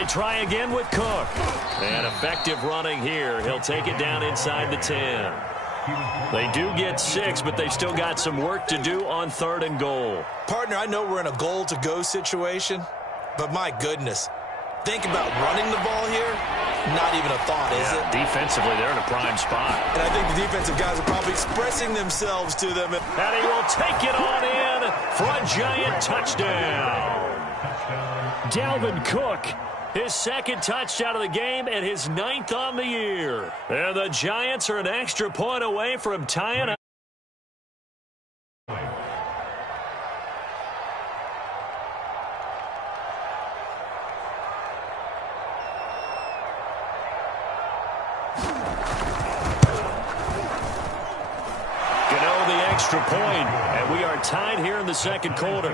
They try again with Cook. And effective running here. He'll take it down inside the 10. They do get 6, but they've still got some work to do on 3rd and goal. Partner, I know we're in a goal-to-go situation, but my goodness, think about running the ball here. Not even a thought, is it? Defensively, they're in a prime spot. And I think the defensive guys are probably expressing themselves to them. And he will take it on in for a Giant touchdown. Dalvin Cook, his 2nd touchdown of the game and his 9th on the year. And the Giants are an extra point away from tying up. Extra point, and we are tied here in the 2nd quarter.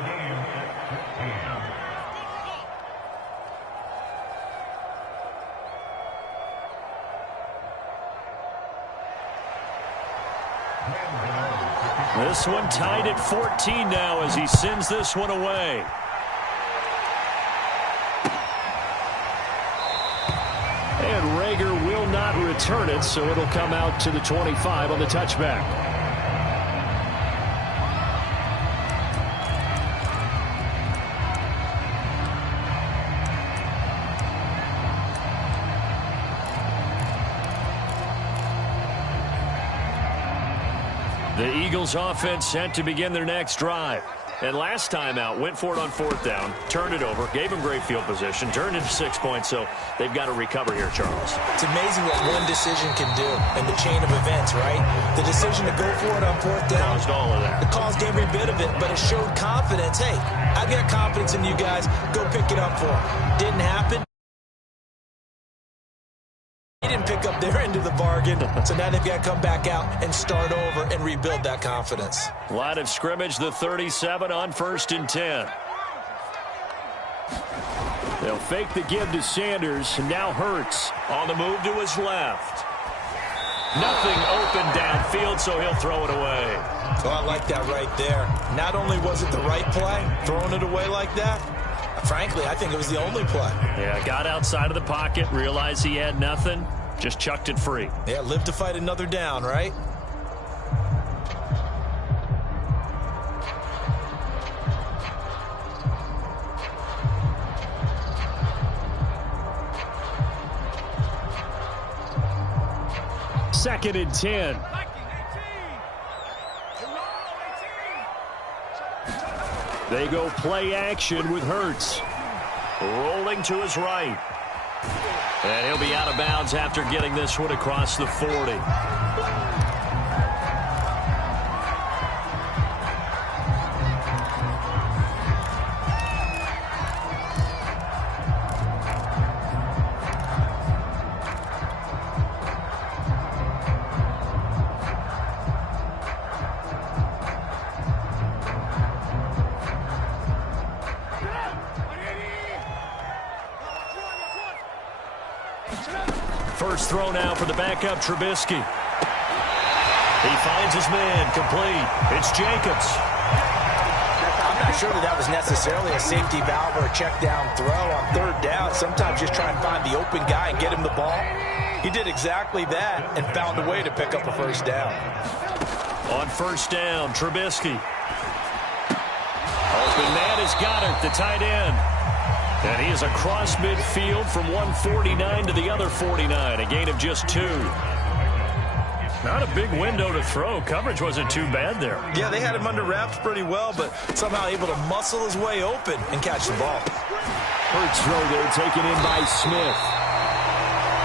This one tied at 14 now as he sends this one away. And Rager will not return it, so it'll come out to the 25 on the touchback. The Eagles offense set to begin their next drive. And last time out, went for it on 4th down, turned it over, gave them great field position, turned it to 6 points, so they've got to recover here, Charles. It's amazing what one decision can do in the chain of events, right? The decision to go for it on 4th down. Caused all of that. It caused every bit of it, but it showed confidence. Hey, I've got confidence in you guys. Go pick it up for them. Didn't happen. He didn't pick up their end of the bargain, so now they've got to come back out and start over and rebuild that confidence. Line of scrimmage, the 37 on 1st and 10. They'll fake the give to Sanders, and now Hurts on the move to his left. Nothing open downfield, so he'll throw it away. Oh, I like that right there. Not only was it the right play, throwing it away like that, frankly, I think it was the only play. Yeah, got outside of the pocket, realized he had nothing, just chucked it free. Yeah, live to fight another down, right? Second and 10. They go play action with Hurts. Rolling to his right. And he'll be out of bounds after getting this one across the 40. First throw now for the backup, Trubisky. He finds his man, complete. It's Jacobs. I'm not sure that was necessarily a safety valve or a check down throw on 3rd down. Sometimes just try and find the open guy and get him the ball. He did exactly that and found a way to pick up a 1st down. On 1st down, Trubisky. Open man is Goddard, the tight end. And he is across midfield from 149 to the other 49, a gain of just 2. Not a big window to throw. Coverage wasn't too bad there. Yeah, they had him under wraps pretty well, but somehow able to muscle his way open and catch the ball. Hurts throw there, taken in by Smith.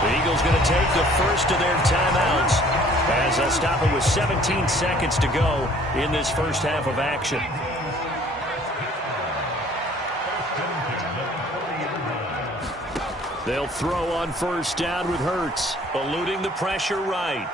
The Eagles going to take the first of their timeouts as they stop it with 17 seconds to go in this first half of action. They'll throw on 1st down with Hurts, eluding the pressure right.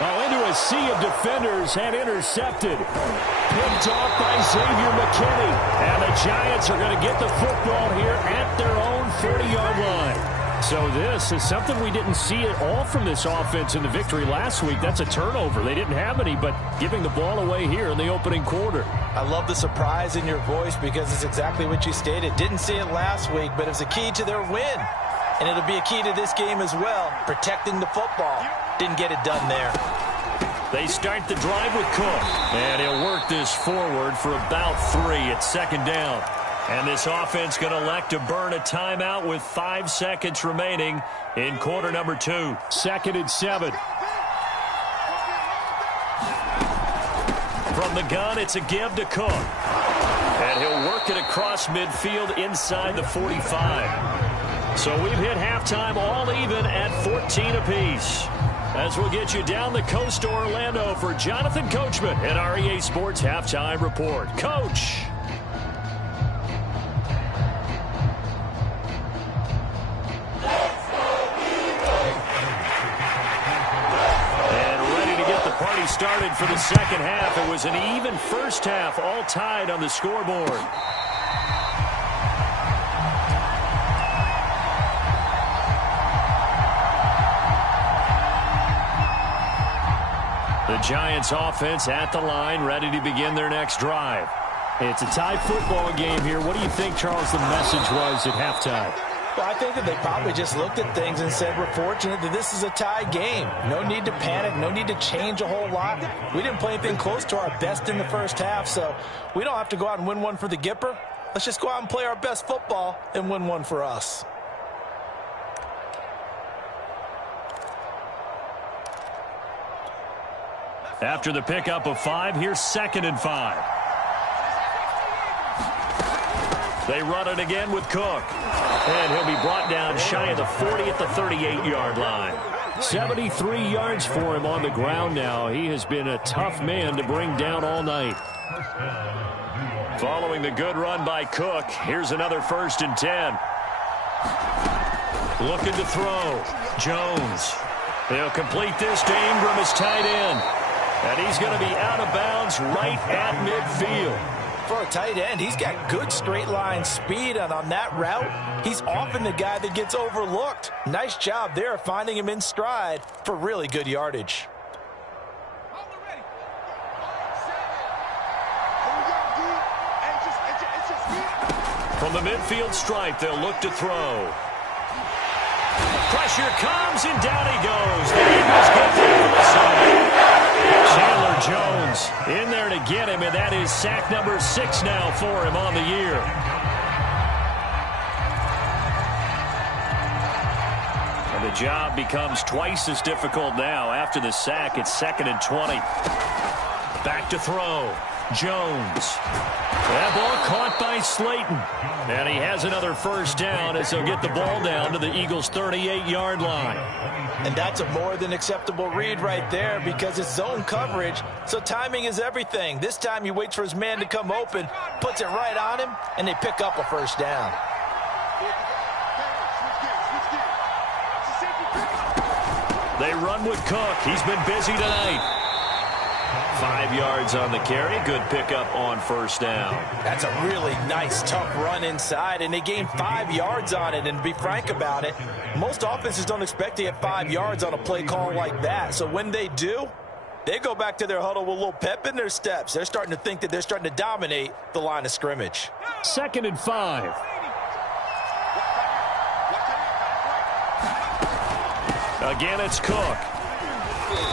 Oh, into a sea of defenders and intercepted. Picked off by Xavier McKinney. And the Giants are going to get the football here at their own 40-yard line. So this is something we didn't see at all from this offense in the victory last week. That's a turnover. They didn't have any, but giving the ball away here in the opening quarter. I love the surprise in your voice because it's exactly what you stated. Didn't see it last week, but it was a key to their win. And it'll be a key to this game as well, protecting the football. Didn't get it done there. They start the drive with Cook. And he'll work this forward for about 3 at second down. And this offense going to elect to burn a timeout with 5 seconds remaining in quarter number 2. 2nd and 7. From the gun, it's a give to Cook. And he'll work it across midfield inside the 45. So we've hit halftime all even at 14 apiece. As we'll get you down the coast to Orlando for Jonathan Coachman at our EA Sports Halftime Report. Coach. Party started for the second half. It was an even first half, all tied on the scoreboard. The Giants offense at the line, ready to begin their next drive. It's a tie football game here. What do you think, Charles, the message was at halftime? Well, I think that they probably just looked at things and said, we're fortunate that this is a tie game. No need to panic. No need to change a whole lot. We didn't play anything close to our best in the first half, so we don't have to go out and win one for the Gipper. Let's just go out and play our best football and win one for us. After the pickup of 5, here's 2nd and 5. They run it again with Cook. And he'll be brought down shy of the 40 at the 38-yard line. 73 yards for him on the ground now. He has been a tough man to bring down all night. Following the good run by Cook, here's another 1st and 10. Looking to throw. Jones. He'll complete this to Ingram as tight end. And he's going to be out of bounds right at midfield. For a tight end, he's got good straight line speed, and on that route, he's often the guy that gets overlooked. Nice job there finding him in stride for really good yardage. From the midfield stripe, they'll look to throw. Pressure comes, and down he goes. The Eagles get there for the side. Chandler Jones in there to get him, and that is sack number 6 now for him on the year. And the job becomes twice as difficult now. After the sack, it's 2nd and 20. Back to throw. Jones. That ball caught by Slayton. And he has another 1st down as they'll get the ball down to the Eagles' 38-yard line. And that's a more than acceptable read right there because it's zone coverage, so timing is everything. This time he waits for his man to come open, puts it right on him, and they pick up a 1st down. They run with Cook. He's been busy tonight. 5 yards on the carry. Good pickup on 1st down. That's a really nice, tough run inside, and they gained 5 yards on it. And to be frank about it, most offenses don't expect to get 5 yards on a play call like that. So when they do, they go back to their huddle with a little pep in their steps. They're starting to think that they're starting to dominate the line of scrimmage. 2nd and 5. Again, it's Cook.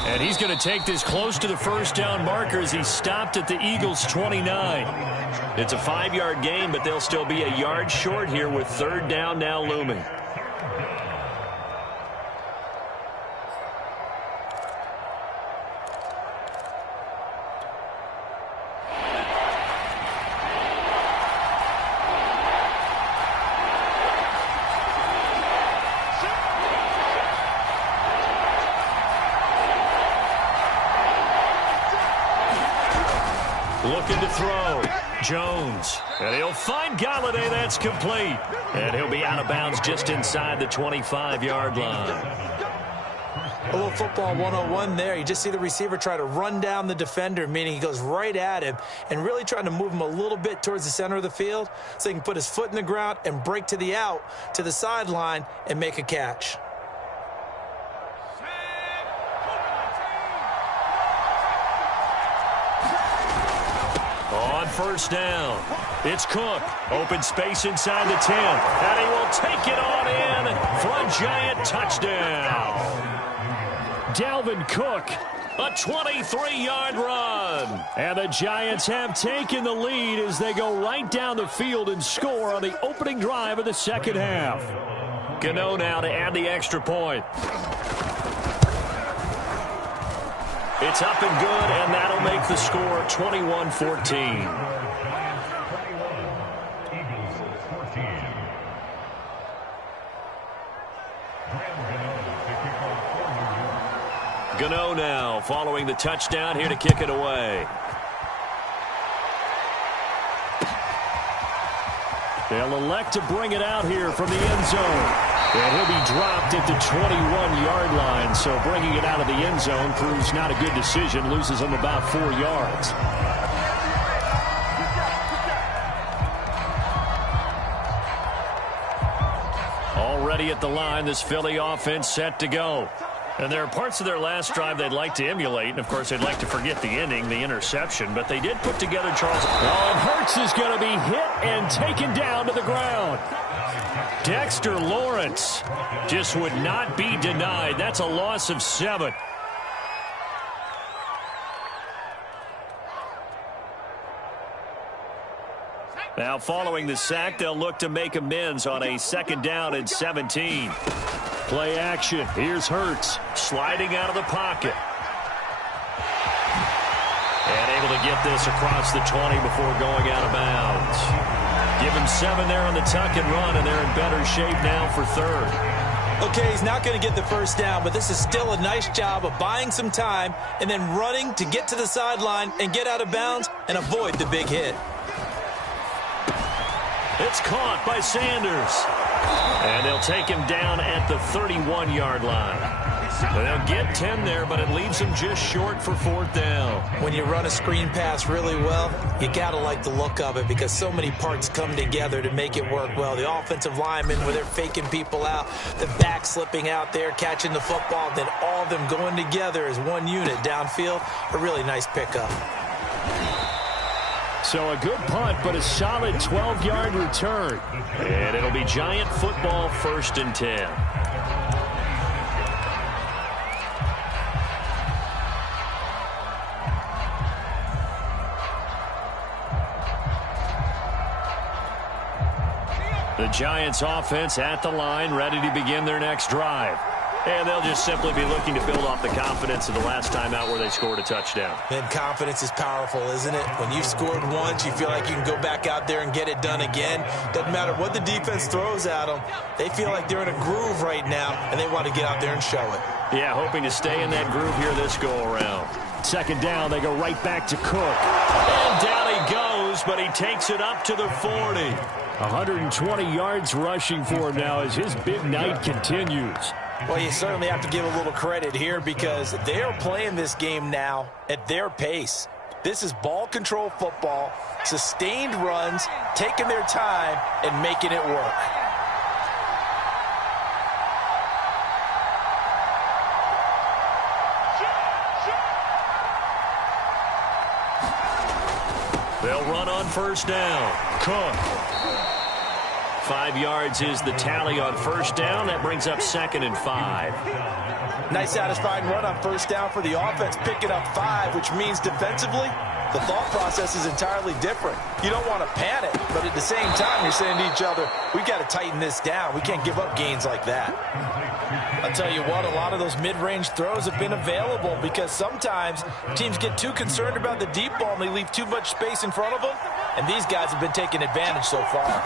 And he's going to take this close to the 1st down marker as he's stopped at the Eagles' 29. It's a 5-yard gain, but they'll still be a yard short here with 3rd down now looming. Looking to throw. Jones. And he'll find Galladay. That's complete. And he'll be out of bounds just inside the 25-yard line. A little football 101 there. You just see the receiver try to run down the defender, meaning he goes right at him and really trying to move him a little bit towards the center of the field so he can put his foot in the ground and break to the out, to the sideline, and make a catch. On first down, it's Cook. Open space inside the 10. And he will take it on in for a Giant touchdown. Dalvin Cook, a 23-yard run. And the Giants have taken the lead as they go right down the field and score on the opening drive of the second half. Gano now to add the extra point. It's up and good, and that'll make the score 21-14. Gano now following the touchdown here to kick it away. They'll elect to bring it out here from the end zone. And he'll be dropped at the 21-yard line, so bringing it out of the end zone proves not a good decision, loses him about 4 yards. Already at the line, this Philly offense set to go. And there are parts of their last drive they'd like to emulate. And, of course, they'd like to forget the ending, the interception. But they did put together Charles. Oh, and Hurts is going to be hit and taken down to the ground. Dexter Lawrence just would not be denied. That's a loss of 7. Now, following the sack, they'll look to make amends on a 2nd down and 17. Play action. Here's Hurts sliding out of the pocket. And able to get this across the 20 before going out of bounds. Give him 7 there on the tuck and run, and they're in better shape now for 3rd. Okay, he's not going to get the first down, but this is still a nice job of buying some time and then running to get to the sideline and get out of bounds and avoid the big hit. It's caught by Sanders. And they'll take him down at the 31-yard line. They'll get 10 there, but it leaves them just short for 4th down. When you run a screen pass really well, you got to like the look of it because so many parts come together to make it work well. The offensive linemen, where they're faking people out, the back slipping out there, catching the football, then all of them going together as one unit downfield. A really nice pickup. So a good punt, but a solid 12-yard return. And it'll be Giant football 1st and 10. The Giants offense at the line, ready to begin their next drive. And they'll just simply be looking to build off the confidence of the last time out where they scored a touchdown. And confidence is powerful, isn't it? When you've scored once, you feel like you can go back out there and get it done again. Doesn't matter what the defense throws at them. They feel like they're in a groove right now, and they want to get out there and show it. Yeah, hoping to stay in that groove here this go-around. 2nd down, they go right back to Cook. And down he goes, but he takes it up to the 40. 120 yards rushing for him now as his big night continues. Well, you certainly have to give a little credit here because they are playing this game now at their pace. This is ball control football, sustained runs, taking their time, and making it work. They'll run on 1st down. Cook. 5 yards is the tally on 1st down. That brings up 2nd and 5. Nice satisfying run on 1st down for the offense, picking up 5, which means defensively, the thought process is entirely different. You don't want to panic, but at the same time, you're saying to each other, we've got to tighten this down. We can't give up gains like that. I'll tell you what, a lot of those mid-range throws have been available because sometimes teams get too concerned about the deep ball and they leave too much space in front of them, and these guys have been taking advantage so far.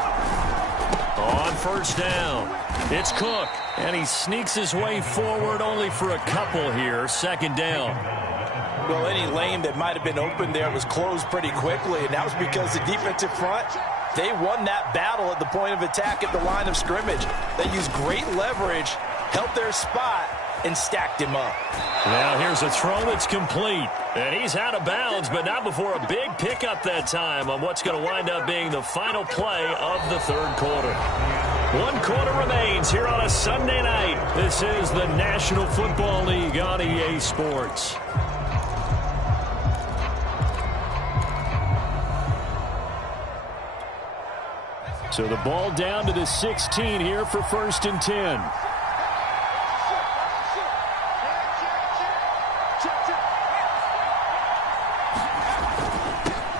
On 1st down, it's Cook, and he sneaks his way forward only for a couple here. 2nd down. Well, any lane that might have been open there was closed pretty quickly, and that was because the defensive front, they won that battle at the point of attack at the line of scrimmage. They used great leverage held their spot, and stacked him up. Now here's a throw that's complete. And he's out of bounds, but not before a big pickup that time on what's going to wind up being the final play of the third quarter. 1 quarter remains here on a Sunday night. This is the National Football League on EA Sports. So the ball down to the 16 here for 1st and 10.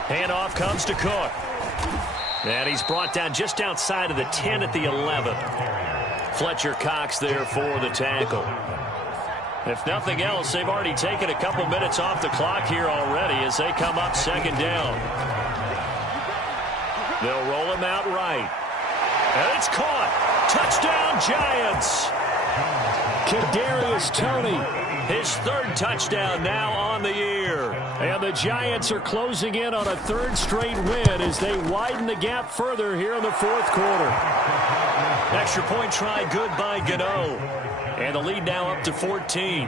Handoff comes to Cook. And he's brought down just outside of the 10 at the 11. Fletcher Cox there for the tackle. If nothing else, they've already taken a couple minutes off the clock here already as they come up 2nd down. They'll roll him out right. And it's caught. Touchdown, Giants. Kadarius Toney, his 3rd touchdown now on the year. And the Giants are closing in on a 3rd straight win as they widen the gap further here in the 4th quarter. Extra point try good by Gano. And the lead now up to 14.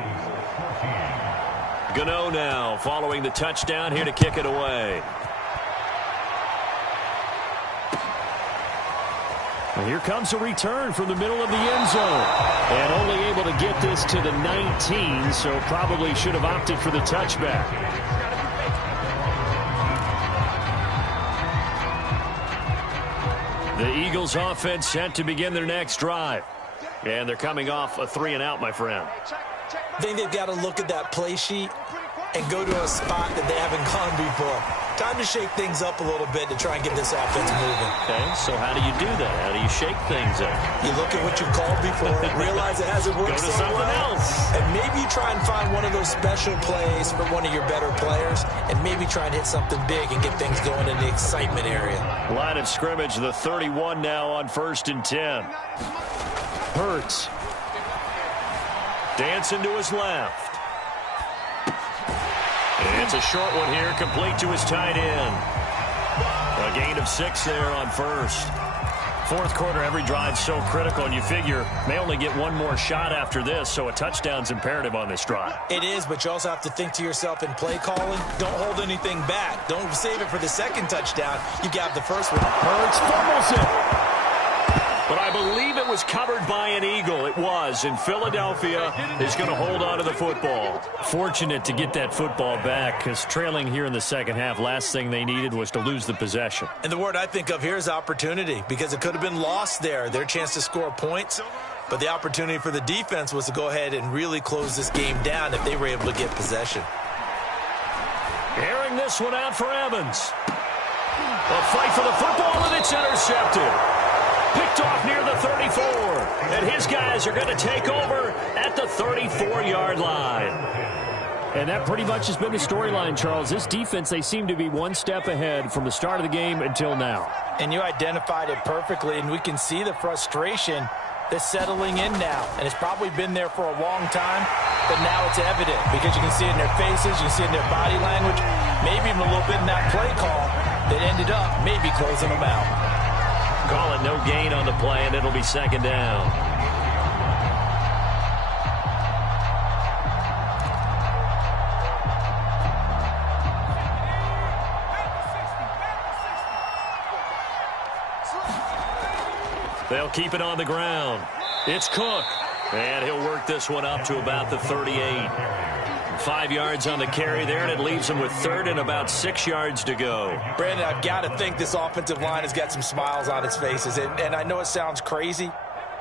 Gano now following the touchdown here to kick it away. And here comes a return from the middle of the end zone. And only able to get this to the 19, so probably should have opted for the touchback. The Eagles offense set to begin their next drive. And they're coming off a 3-and-out, my friend. I think they've got to look at that play sheet and go to a spot that they haven't gone before. Time to shake things up a little bit to try and get this offense moving. Okay, so how do you do that? How do you shake things up? You look at what you've called before, realize it hasn't worked Go to so something well, else. and maybe try and find one of those special plays for one of your better players, and maybe try and hit something big and get things going in the excitement area. Line of scrimmage, the 31 now on 1st and 10. Hurts. Dancing to his left. And it's a short one here, complete to his tight end. A gain of 6 there on 1st. 4th quarter, every drive so critical, and you figure may only get one more shot after this, so a touchdown's imperative on this drive. It is, but you also have to think to yourself in play calling, don't hold anything back. Don't save it for the 2nd touchdown. You got the 1st one. Hurts fumbles it. But I believe it was covered by an Eagle. It was, and Philadelphia is going to hold on to the football. Fortunate to get that football back, because trailing here in the 2nd half, last thing they needed was to lose the possession. And the word I think of here is opportunity, because it could have been lost there, their chance to score points. But the opportunity for the defense was to go ahead and really close this game down if they were able to get possession. Airing this one out for Evans. A fight for the football, and it's intercepted. Picked off near the 34. And his guys are going to take over at the 34-yard line. And that pretty much has been the storyline, Charles. This defense, they seem to be one step ahead from the start of the game until now. And you identified it perfectly, and we can see the frustration that's settling in now. And it's probably been there for a long time, but now it's evident because you can see it in their faces, you can see it in their body language, maybe even a little bit in that play call that ended up maybe closing them out. Call it no gain on the play, and it'll be 2nd down. They'll keep it on the ground. It's Cook, and he'll work this one up to about the 38. 5 yards on the carry there, and it leaves him with 3rd and about 6 yards to go. Brandon, I've got to think this offensive line has got some smiles on its faces, and I know it sounds crazy,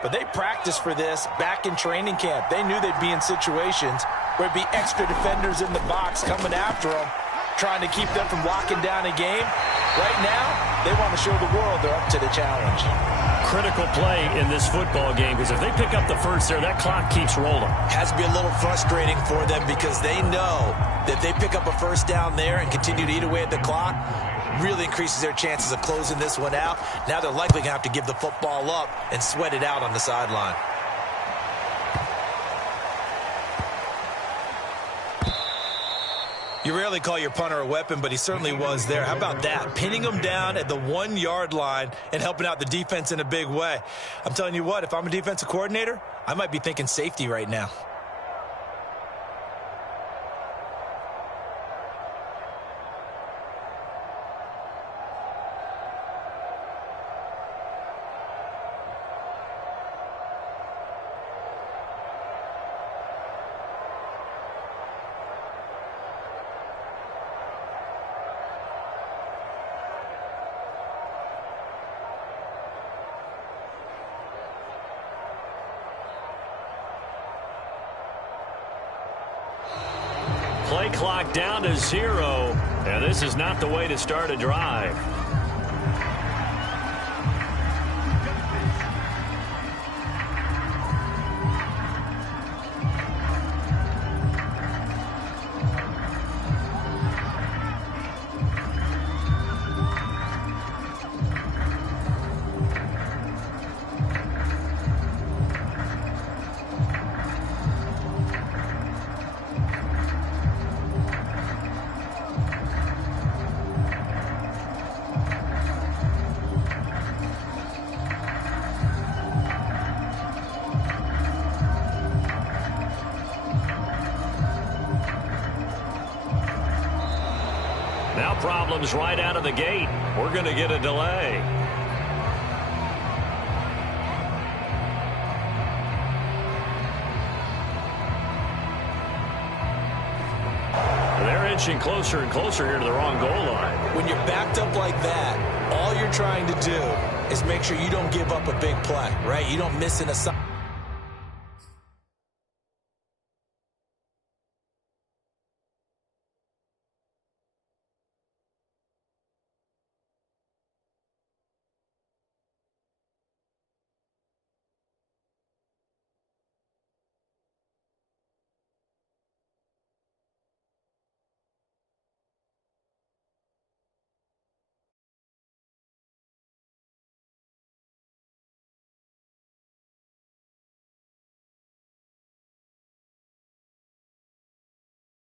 but they practiced for this back in training camp. They knew they'd be in situations where it'd be extra defenders in the box coming after them, trying to keep them from locking down a game. Right now, they want to show the world they're up to the challenge. Critical play in this football game, because if they pick up the 1st there, that clock keeps rolling. Has to be a little frustrating for them because they know that if they pick up a 1st down there and continue to eat away at the clock, really increases their chances of closing this one out. Now they're likely going to have to give the football up and sweat it out on the sideline. You rarely call your punter a weapon, but he certainly was there. How about that? Pinning him down at the 1-yard line and helping out the defense in a big way. I'm telling you what, if I'm a defensive coordinator, I might be thinking safety right now. Play clock down to 0, and this is not the way to start a drive. Now problems right out of the gate. We're going to get a delay. They're inching closer and closer here to the wrong goal line. When you're backed up like that, all you're trying to do is make sure you don't give up a big play, right? You don't miss an assignment.